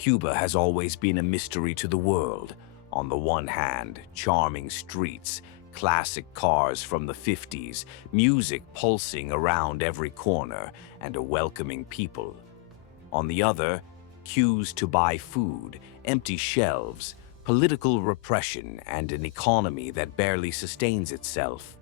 Cuba has always been a mystery to the world. On the one hand, charming streets, classic cars from the 50s, music pulsing around every corner, and a welcoming people. On the other, queues to buy food, empty shelves, political repression, and an economy that barely sustains itself.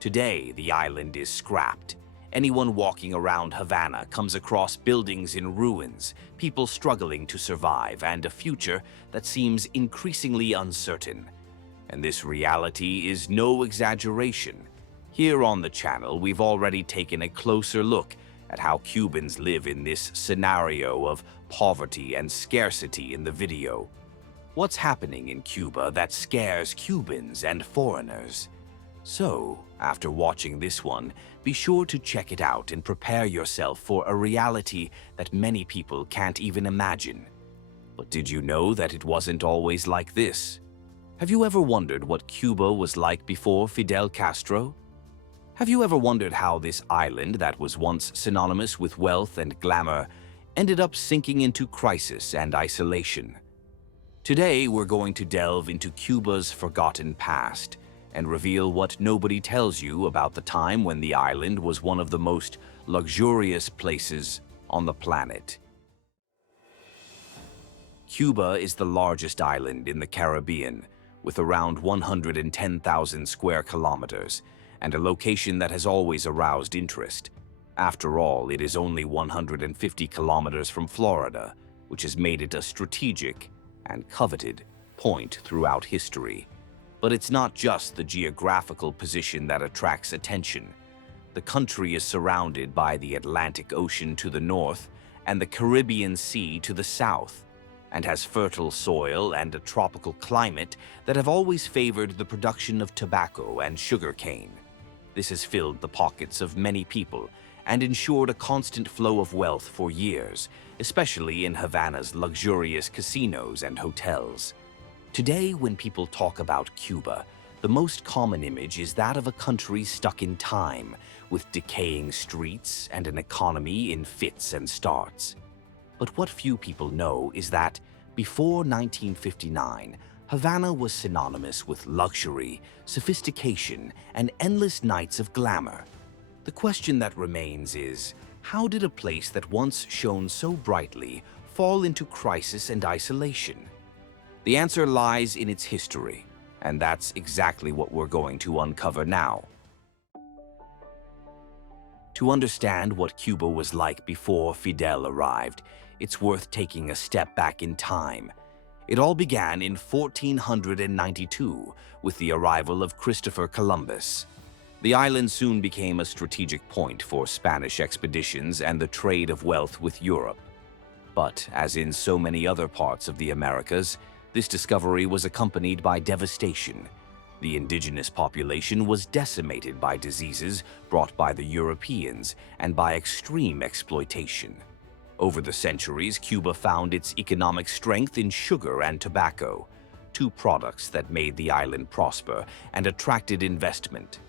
Today, the island is scrapped. Anyone walking around Havana comes across buildings in ruins, people struggling to survive, and a future that seems increasingly uncertain. And this reality is no exaggeration. Here on the channel, we've already taken a closer look at how Cubans live in this scenario of poverty and scarcity in the video. What's happening in Cuba that scares Cubans and foreigners? So, after watching this one, be sure to check it out and prepare yourself for a reality that many people can't even imagine. But did you know that it wasn't always like this? Have you ever wondered what Cuba was like before Fidel Castro? Have you ever wondered how this island that was once synonymous with wealth and glamour ended up sinking into crisis and isolation? Today, we're going to delve into Cuba's forgotten past and reveal what nobody tells you about the time when the island was one of the most luxurious places on the planet. Cuba is the largest island in the Caribbean, with around 110,000 square kilometers, and a location that has always aroused interest. After all, it is only 150 kilometers from Florida, which has made it a strategic and coveted point throughout history. But it's not just the geographical position that attracts attention. The country is surrounded by the Atlantic Ocean to the north and the Caribbean Sea to the south, and has fertile soil and a tropical climate that have always favored the production of tobacco and sugarcane. This has filled the pockets of many people and ensured a constant flow of wealth for years, especially in Havana's luxurious casinos and hotels. Today, when people talk about Cuba, the most common image is that of a country stuck in time, with decaying streets and an economy in fits and starts. But what few people know is that, before 1959, Havana was synonymous with luxury, sophistication, and endless nights of glamour. The question that remains is, how did a place that once shone so brightly fall into crisis and isolation? The answer lies in its history, and that's exactly what we're going to uncover now. To understand what Cuba was like before Fidel arrived, it's worth taking a step back in time. It all began in 1492 with the arrival of Christopher Columbus. The island soon became a strategic point for Spanish expeditions and the trade of wealth with Europe. But, as in so many other parts of the Americas, this discovery was accompanied by devastation. The indigenous population was decimated by diseases brought by the Europeans and by extreme exploitation. Over the centuries, Cuba found its economic strength in sugar and tobacco, two products that made the island prosper and attracted investment.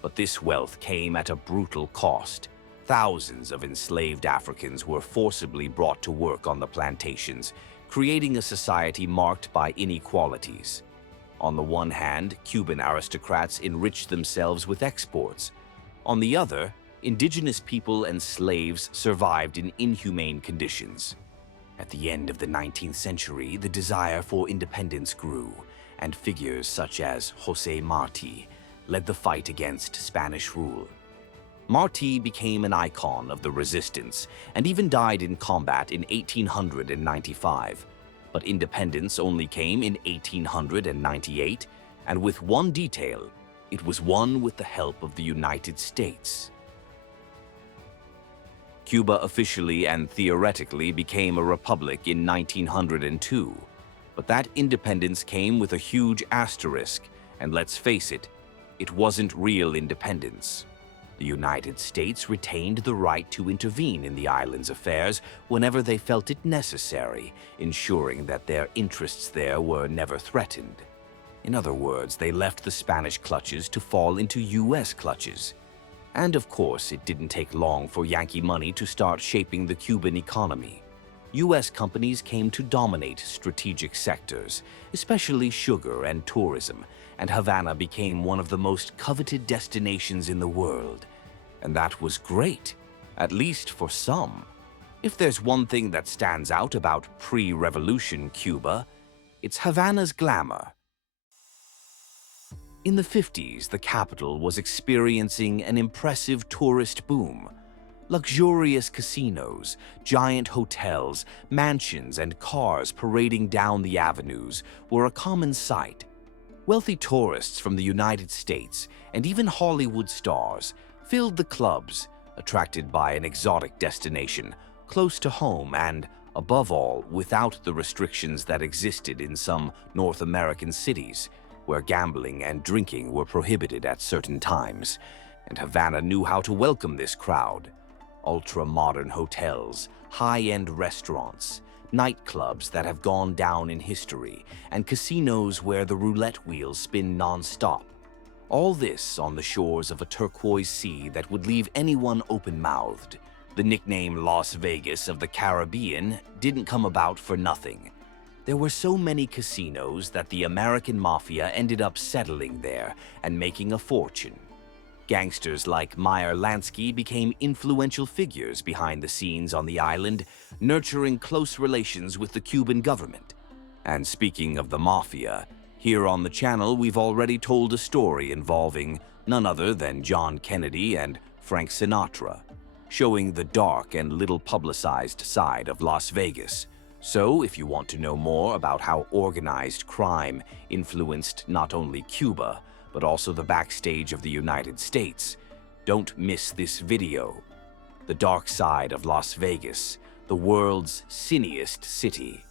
But this wealth came at a brutal cost. Thousands of enslaved Africans were forcibly brought to work on the plantations, creating a society marked by inequalities. On the one hand, Cuban aristocrats enriched themselves with exports. On the other, indigenous people and slaves survived in inhumane conditions. At the end of the 19th century, the desire for independence grew, and figures such as José Martí led the fight against Spanish rule. Martí became an icon of the resistance and even died in combat in 1895. But independence only came in 1898, and with one detail, it was won with the help of the United States. Cuba officially and theoretically became a republic in 1902, but that independence came with a huge asterisk, and let's face it, it wasn't real independence. The United States retained the right to intervene in the island's affairs whenever they felt it necessary, ensuring that their interests there were never threatened. In other words, they left the Spanish clutches to fall into US clutches. And of course, it didn't take long for Yankee money to start shaping the Cuban economy. U.S. companies came to dominate strategic sectors, especially sugar and tourism, and Havana became one of the most coveted destinations in the world. And that was great, at least for some. If there's one thing that stands out about pre-revolution Cuba, it's Havana's glamour. In the 50s, the capital was experiencing an impressive tourist boom. Luxurious casinos, giant hotels, mansions, and cars parading down the avenues were a common sight. Wealthy tourists from the United States and even Hollywood stars filled the clubs, attracted by an exotic destination close to home and, above all, without the restrictions that existed in some North American cities, where gambling and drinking were prohibited at certain times. And Havana knew how to welcome this crowd. Ultra-modern hotels, high-end restaurants, nightclubs that have gone down in history, and casinos where the roulette wheels spin non-stop. All this on the shores of a turquoise sea that would leave anyone open-mouthed. The nickname Las Vegas of the Caribbean didn't come about for nothing. There were so many casinos that the American mafia ended up settling there and making a fortune. Gangsters like Meyer Lansky became influential figures behind the scenes on the island, nurturing close relations with the Cuban government. And speaking of the mafia, here on the channel we've already told a story involving none other than John Kennedy and Frank Sinatra, showing the dark and little publicized side of Las Vegas. So, if you want to know more about how organized crime influenced not only Cuba, but also the backstage of the United States, don't miss this video. The dark side of Las Vegas, the world's siniest city.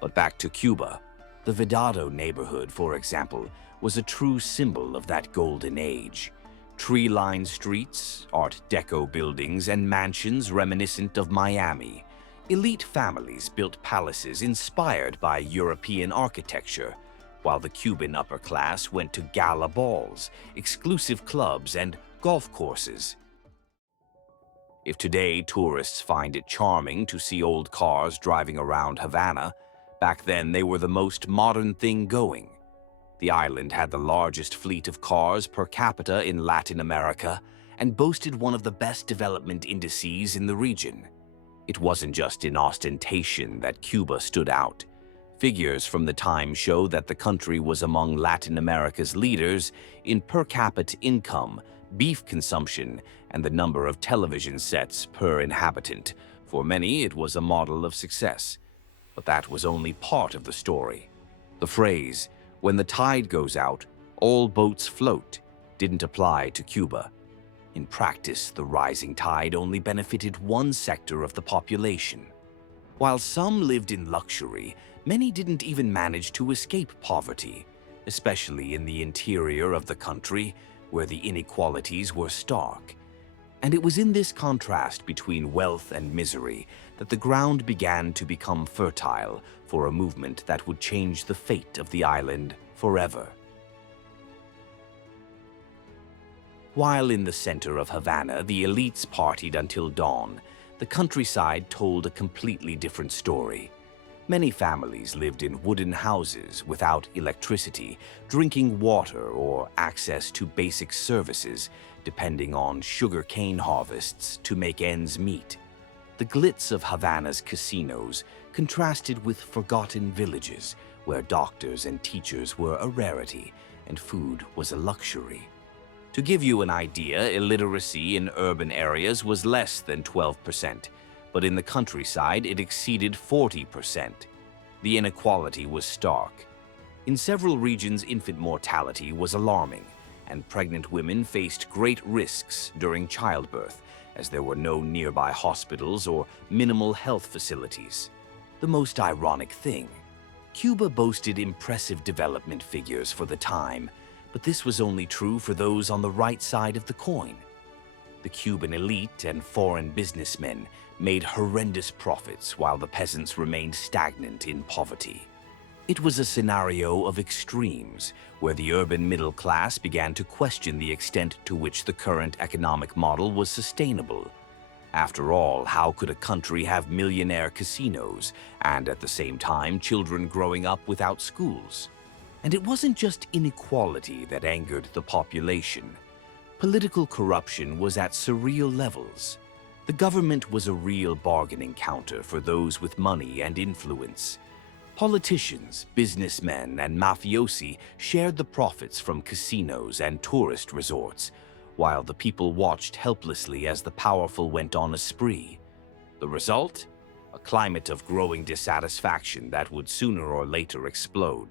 But back to Cuba. The Vedado neighborhood, for example, was a true symbol of that golden age. Tree-lined streets, Art Deco buildings, and mansions reminiscent of Miami. Elite families built palaces inspired by European architecture, while the Cuban upper class went to gala balls, exclusive clubs, and golf courses. If today tourists find it charming to see old cars driving around Havana, back then they were the most modern thing going. The island had the largest fleet of cars per capita in Latin America and boasted one of the best development indices in the region. It wasn't just in ostentation that Cuba stood out. Figures from the time show that the country was among Latin America's leaders in per capita income, beef consumption, and the number of television sets per inhabitant. For many, it was a model of success. But that was only part of the story. The phrase, "when the tide goes out, all boats float," didn't apply to Cuba. In practice, the rising tide only benefited one sector of the population. While some lived in luxury, many didn't even manage to escape poverty, especially in the interior of the country, where the inequalities were stark. And it was in this contrast between wealth and misery that the ground began to become fertile for a movement that would change the fate of the island forever. While in the center of Havana, the elites partied until dawn, the countryside told a completely different story. Many families lived in wooden houses without electricity, drinking water or access to basic services, depending on sugarcane harvests to make ends meet. The glitz of Havana's casinos contrasted with forgotten villages where doctors and teachers were a rarity and food was a luxury. To give you an idea, illiteracy in urban areas was less than 12%, but in the countryside it exceeded 40%. The inequality was stark. In several regions, infant mortality was alarming, and pregnant women faced great risks during childbirth, as there were no nearby hospitals or minimal health facilities. The most ironic thing, Cuba boasted impressive development figures for the time, but this was only true for those on the right side of the coin. The Cuban elite and foreign businessmen made horrendous profits while the peasants remained stagnant in poverty. It was a scenario of extremes, where the urban middle class began to question the extent to which the current economic model was sustainable. After all, how could a country have millionaire casinos and at the same time children growing up without schools? And it wasn't just inequality that angered the population. Political corruption was at surreal levels. The government was a real bargaining counter for those with money and influence. Politicians, businessmen, and mafiosi shared the profits from casinos and tourist resorts, while the people watched helplessly as the powerful went on a spree. The result? A climate of growing dissatisfaction that would sooner or later explode.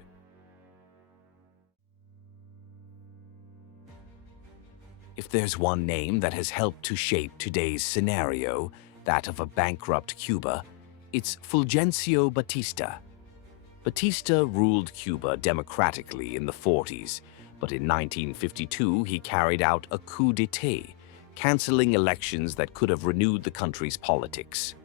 If there's one name that has helped to shape today's scenario, that of a bankrupt Cuba, it's Fulgencio Batista. Batista ruled Cuba democratically in the 40s, but in 1952 he carried out a coup d'etat, canceling elections that could have renewed the country's politics.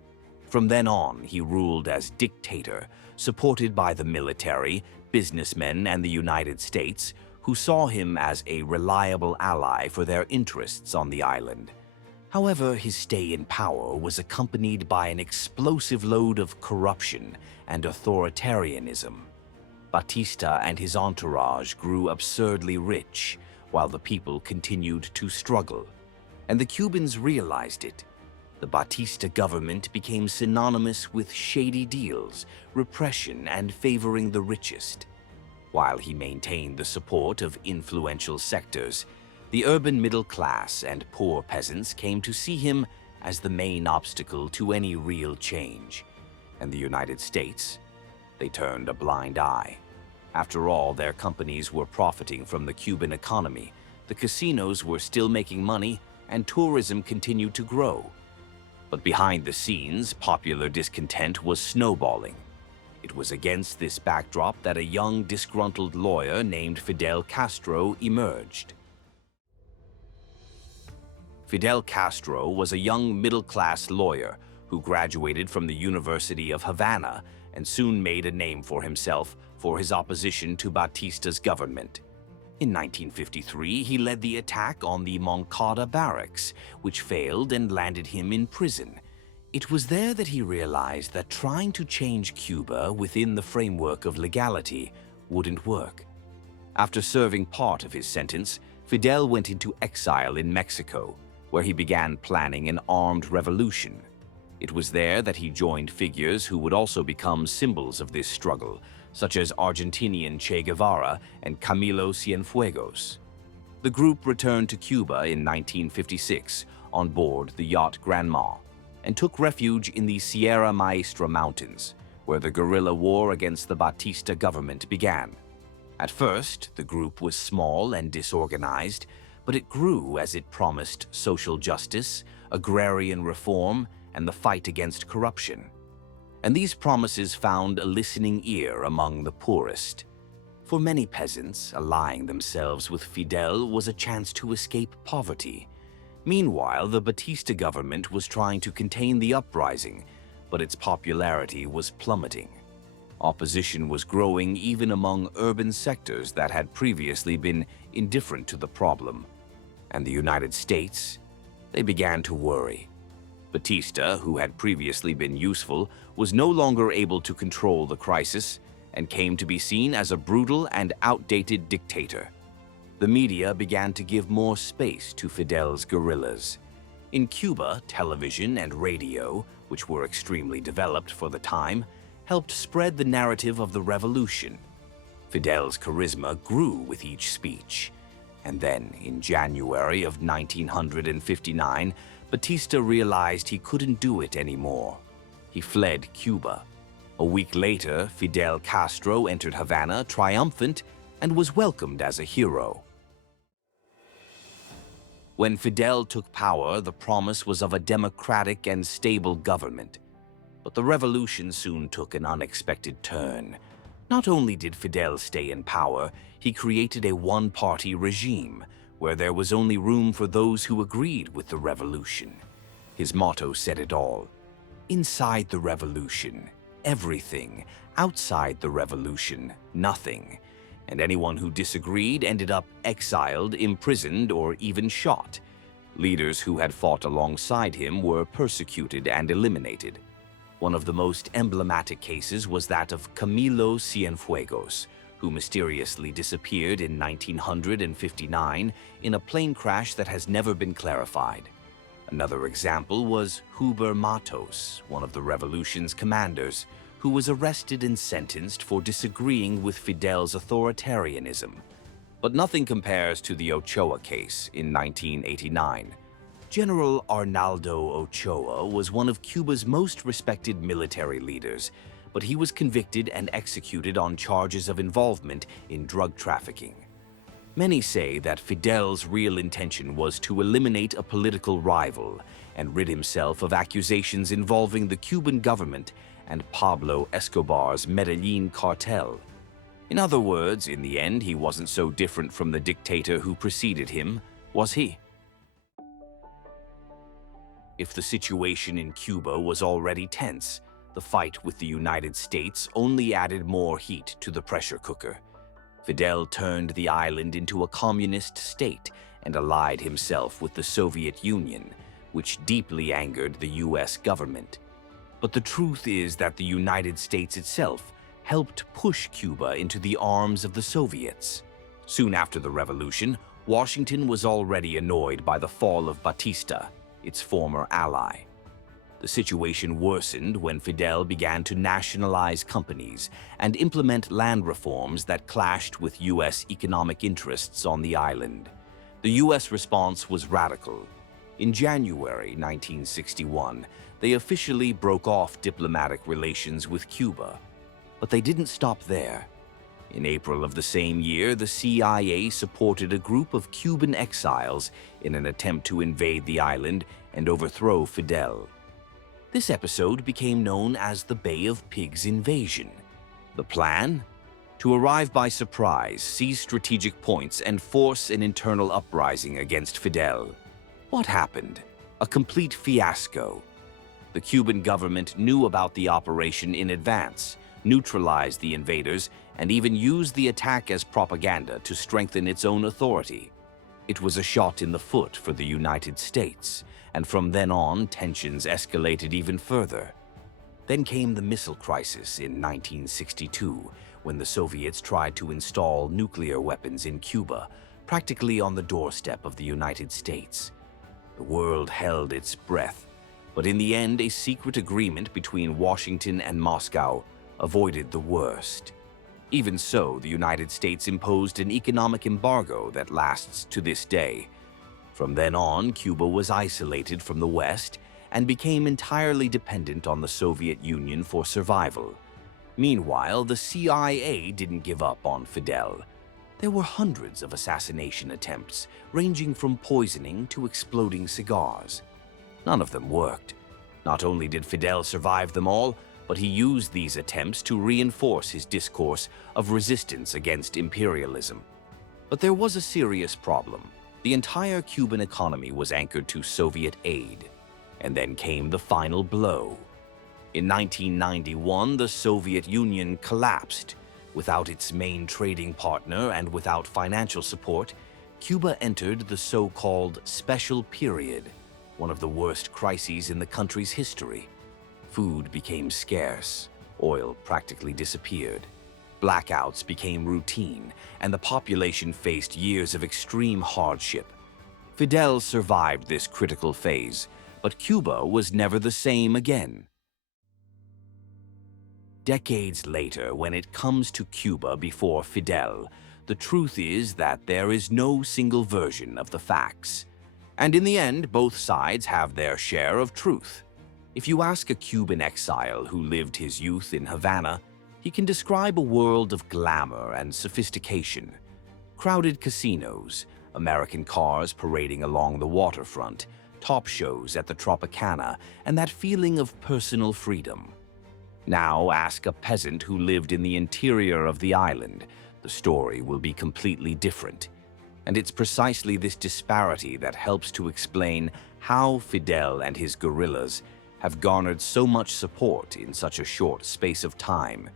From then on, he ruled as dictator, supported by the military, businessmen, and the United States, who saw him as a reliable ally for their interests on the island. However, his stay in power was accompanied by an explosive load of corruption and authoritarianism. Batista and his entourage grew absurdly rich, while the people continued to struggle. And the Cubans realized it. The Batista government became synonymous with shady deals, repression, and favoring the richest. While he maintained the support of influential sectors, the urban middle class and poor peasants came to see him as the main obstacle to any real change. And the United States? They turned a blind eye. After all, their companies were profiting from the Cuban economy, the casinos were still making money, and tourism continued to grow. But behind the scenes, popular discontent was snowballing. It was against this backdrop that a young, disgruntled lawyer named Fidel Castro emerged. Fidel Castro was a young middle-class lawyer who graduated from the University of Havana and soon made a name for himself for his opposition to Batista's government. In 1953, he led the attack on the Moncada barracks, which failed and landed him in prison. It was there that he realized that trying to change Cuba within the framework of legality wouldn't work. After serving part of his sentence, Fidel went into exile in Mexico, where he began planning an armed revolution. It was there that he joined figures who would also become symbols of this struggle, such as Argentinian Che Guevara and Camilo Cienfuegos. The group returned to Cuba in 1956 on board the yacht Granma and took refuge in the Sierra Maestra Mountains, where the guerrilla war against the Batista government began. At first, the group was small and disorganized, but it grew as it promised social justice, agrarian reform, and the fight against corruption. And these promises found a listening ear among the poorest. For many peasants, allying themselves with Fidel was a chance to escape poverty. Meanwhile, the Batista government was trying to contain the uprising, but its popularity was plummeting. Opposition was growing even among urban sectors that had previously been indifferent to the problem. And the United States? They began to worry. Batista, who had previously been useful, was no longer able to control the crisis and came to be seen as a brutal and outdated dictator. The media began to give more space to Fidel's guerrillas. In Cuba, television and radio, which were extremely developed for the time, helped spread the narrative of the revolution. Fidel's charisma grew with each speech. And then, in January of 1959, Batista realized he couldn't do it anymore. He fled Cuba. A week later, Fidel Castro entered Havana triumphant and was welcomed as a hero. When Fidel took power, the promise was of a democratic and stable government. But the revolution soon took an unexpected turn. Not only did Fidel stay in power, he created a one-party regime where there was only room for those who agreed with the revolution. His motto said it all. Inside the revolution, everything. Outside the revolution, nothing. And anyone who disagreed ended up exiled, imprisoned, or even shot. Leaders who had fought alongside him were persecuted and eliminated. One of the most emblematic cases was that of Camilo Cienfuegos, who mysteriously disappeared in 1959 in a plane crash that has never been clarified. Another example was Huber Matos, one of the revolution's commanders, who was arrested and sentenced for disagreeing with Fidel's authoritarianism. But nothing compares to the Ochoa case in 1989. General Arnaldo Ochoa was one of Cuba's most respected military leaders, but he was convicted and executed on charges of involvement in drug trafficking. Many say that Fidel's real intention was to eliminate a political rival and rid himself of accusations involving the Cuban government and Pablo Escobar's Medellin cartel. In other words, in the end, he wasn't so different from the dictator who preceded him, was he? If the situation in Cuba was already tense, the fight with the United States only added more heat to the pressure cooker. Fidel turned the island into a communist state and allied himself with the Soviet Union, which deeply angered the US government. But the truth is that the United States itself helped push Cuba into the arms of the Soviets. Soon after the revolution, Washington was already annoyed by the fall of Batista, its former ally. The situation worsened when Fidel began to nationalize companies and implement land reforms that clashed with U.S. economic interests on the island. The U.S. response was radical. In January 1961, they officially broke off diplomatic relations with Cuba. But they didn't stop there. In April of the same year, the CIA supported a group of Cuban exiles in an attempt to invade the island and overthrow Fidel. This episode became known as the Bay of Pigs invasion. The plan? To arrive by surprise, seize strategic points, and force an internal uprising against Fidel. What happened? A complete fiasco. The Cuban government knew about the operation in advance, neutralized the invaders, and even used the attack as propaganda to strengthen its own authority. It was a shot in the foot for the United States, and from then on, tensions escalated even further. Then came the missile crisis in 1962, when the Soviets tried to install nuclear weapons in Cuba, practically on the doorstep of the United States. The world held its breath, but in the end, a secret agreement between Washington and Moscow avoided the worst. Even so, the United States imposed an economic embargo that lasts to this day. From then on, Cuba was isolated from the West and became entirely dependent on the Soviet Union for survival. Meanwhile, the CIA didn't give up on Fidel. There were hundreds of assassination attempts, ranging from poisoning to exploding cigars. None of them worked. Not only did Fidel survive them all, but he used these attempts to reinforce his discourse of resistance against imperialism. But there was a serious problem. The entire Cuban economy was anchored to Soviet aid. And then came the final blow. In 1991, the Soviet Union collapsed. Without its main trading partner and without financial support, Cuba entered the so-called Special Period, one of the worst crises in the country's history. Food became scarce, oil practically disappeared, blackouts became routine, and the population faced years of extreme hardship. Fidel survived this critical phase, but Cuba was never the same again. Decades later, when it comes to Cuba before Fidel, the truth is that there is no single version of the facts. And in the end, both sides have their share of truth. If you ask a Cuban exile who lived his youth in Havana, he can describe a world of glamour and sophistication. Crowded casinos, American cars parading along the waterfront, top shows at the Tropicana, and that feeling of personal freedom. Now ask a peasant who lived in the interior of the island. The story will be completely different. And it's precisely this disparity that helps to explain how Fidel and his guerrillas have garnered so much support in such a short space of time.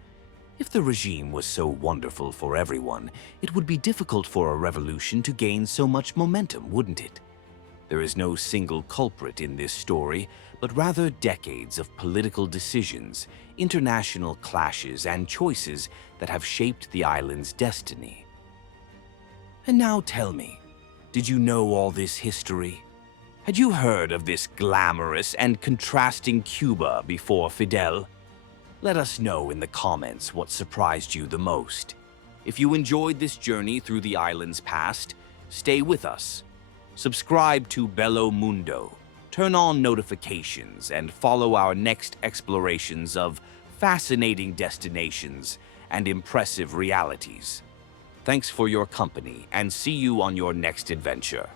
If the regime was so wonderful for everyone, it would be difficult for a revolution to gain so much momentum, wouldn't it? There is no single culprit in this story, but rather decades of political decisions, international clashes, and choices that have shaped the island's destiny. And now tell me, did you know all this history? Had you heard of this glamorous and contrasting Cuba before Fidel? Let us know in the comments what surprised you the most. If you enjoyed this journey through the island's past, stay with us. Subscribe to Bello Mundo, turn on notifications, and follow our next explorations of fascinating destinations and impressive realities. Thanks for your company, and see you on your next adventure.